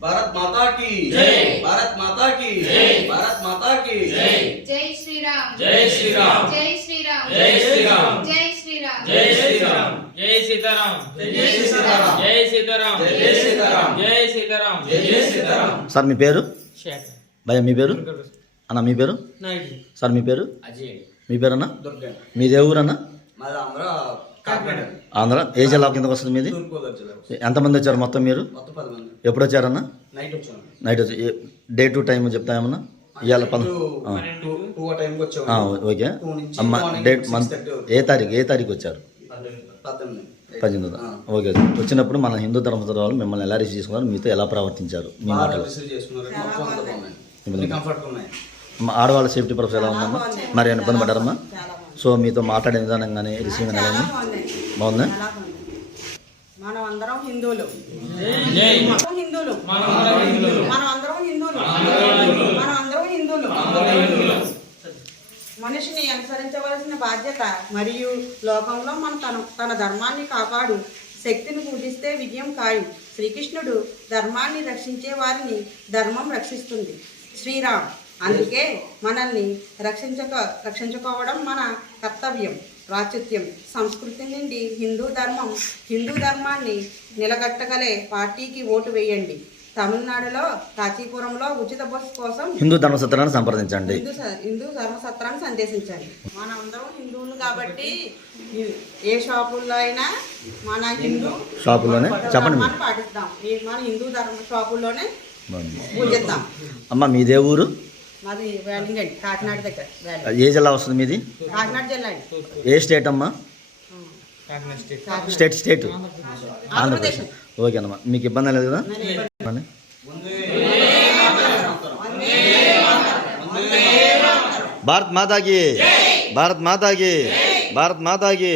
भारत माता की जय, भारत माता की जय, भारत माता की जय। जय श्री राम, जय श्री राम, जय श्री राम, जय श्री राम, जय श्री राम, जय श्री राम, जय सीताराम, जय सीताराम, जय सीताराम, जय सीताराम, जय सीताराम, जय सीताराम। సార్ మీ పేరు? शेख భయ్య మీ పేరు? అన్న మీ పేరు? नाइट సార్ మీ పేరు? अजय మీ పేరన్నా? दुर्गा మీది ఏ ఊరన్నా? मादा आंध्र काकिनाడ ఆంధ్ర. ఏ జిల్లా కిందకు వస్తుంది మీది? తూర్పుగోదావరి జిల్లా ఎంతమంది వచ్చారు మొత్తం మీరు? మొత్తం 10 మంది ఎప్పుడు వచ్చారన్నా? నైట్ వచ్చాము నైట్ వచ్చి డే టు టైం చెప్తామన్నా? ఇవాళ 2 టైం కి వచ్చాము ఓకే 2 నుంచి అమ్మ మార్నింగ్ డేట్ మంత్ 6:30 వరకు. ఏ తారీఖు వచ్చారు? 18 18. ఓకే. వచ్చినప్పుడు మన హిందూ ధర్మస్థల వాళ్ళు మిమ్మల్ని ఎలా రిసీవ్ చేసుకున్నారు, మీతో ఎలా ప్రవర్తించారు మీ బాగా మాటలు? రిసీవ్ చేసుకున్నారు మొత్తం అంతా బాగున్నాయి కంఫర్ట్ ఉన్నాయి అమ్మ, ఆడవాళ్ళ సేఫ్టీ పర్పస్ ఎలా ఉందమ్మా? మరి ఏమైనా ఇబ్బంది పడ్డారమ్మా? సో మీతో మాట్లాడే విధానం కానీ రిసీవింగ్ ఎలా ఉంది? బాగుందా? మనం అందరం హిందువులు, जय హిందువులు, మనం అందరం హిందువులు, మనం అందరం హిందువులు. మనిషిని అనుసరించవలసిన బాధ్యత మరియు లోకంలో తన ధర్మాన్ని కాపాడు శక్తిని పూజిస్తే విజయం ఖాయం. శ్రీకృష్ణుడు ధర్మాన్ని రక్షించే వారిని ధర్మం రక్షిస్తుంది. శ్రీరామ్. అందుకే మనల్ని రక్షించుకోవడం మన కర్తవ్యం. ప్రాచుర్యం సంస్కృతి నుండి హిందూ ధర్మాన్ని నిలగట్టగలే పార్టీకి ఓటు వేయండి. తమిళనాడులో కాంచీపురంలో ఉచిత బస్సు కోసం హిందూ ధర్మసత్రాన్ని సంప్రదించండి. హిందూ ధర్మసత్రాన్ని సందేశించండి. మనందరం హిందువులు కాబట్టి ఏ షాపుల్లో అయినా మన హిందూ షాపుల్లోనే చెప్పండి మీరు. ధర్మాన్ని పాటిద్దాం. మన హిందూ ధర్మ షాపుల్లోనే పూజిద్దాం. అమ్మ మీదే ఊరు? మాది వేలింగ్ అండి, కాకినాడ దగ్గర వేలింగ్. ఏ జిల్లా వస్తుంది మీది? కాకినాడ జిల్లా అండి. ఏ స్టేట్ అమ్మా? స్టేట్ ఆంధ్రప్రదేశ్. ఓకే అమ్మా, మీకు ఇబ్బంది లేదు కదా? భారత్ మాతాకి, భారత్ మాతాకి, భారత్ మాతాకి.